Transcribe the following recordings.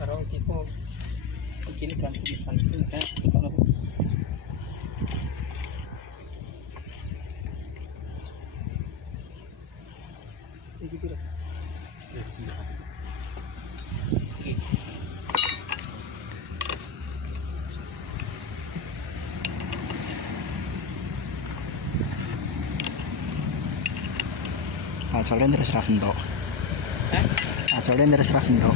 Kalau kita begini kan tulisan ini kan kalau gitu lah. Paculnya terus rafen dok. Paculnya terus rafen dok.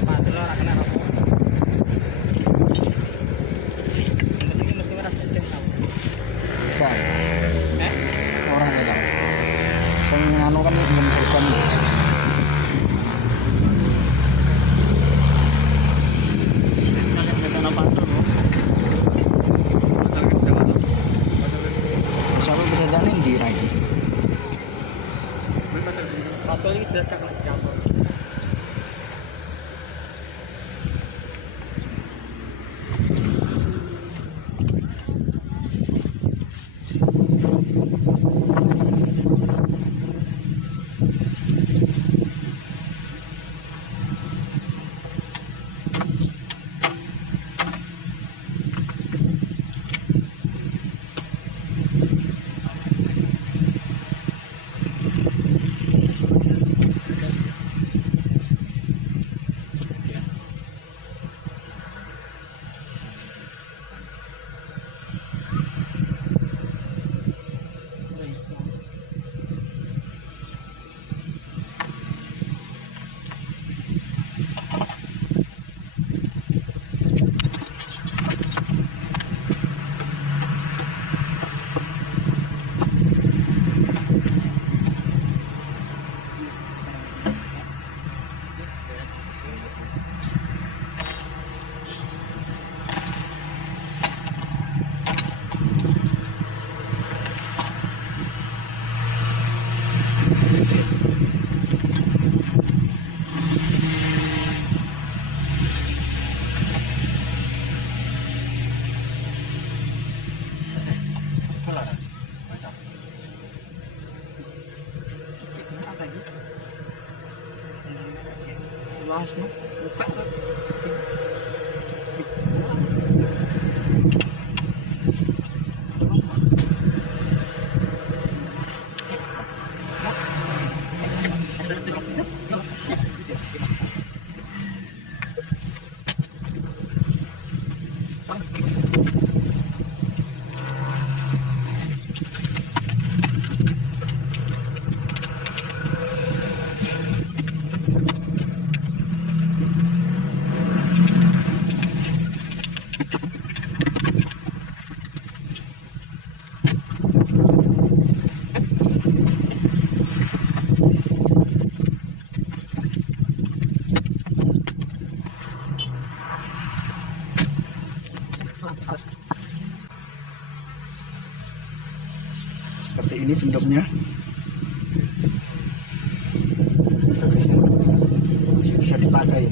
Pacul ora kena apa. Penting mesti ora cecek tau. Enggak. Orang ya tau. Sing anu kan belum telepon. Kalian kena pacul loh. Pacul kita apa? Terus aku bertanya di lagi. Pacul ini jelas cangkul. Langsung buka kan. Seperti ini bentuknya. Masih bisa dipakai.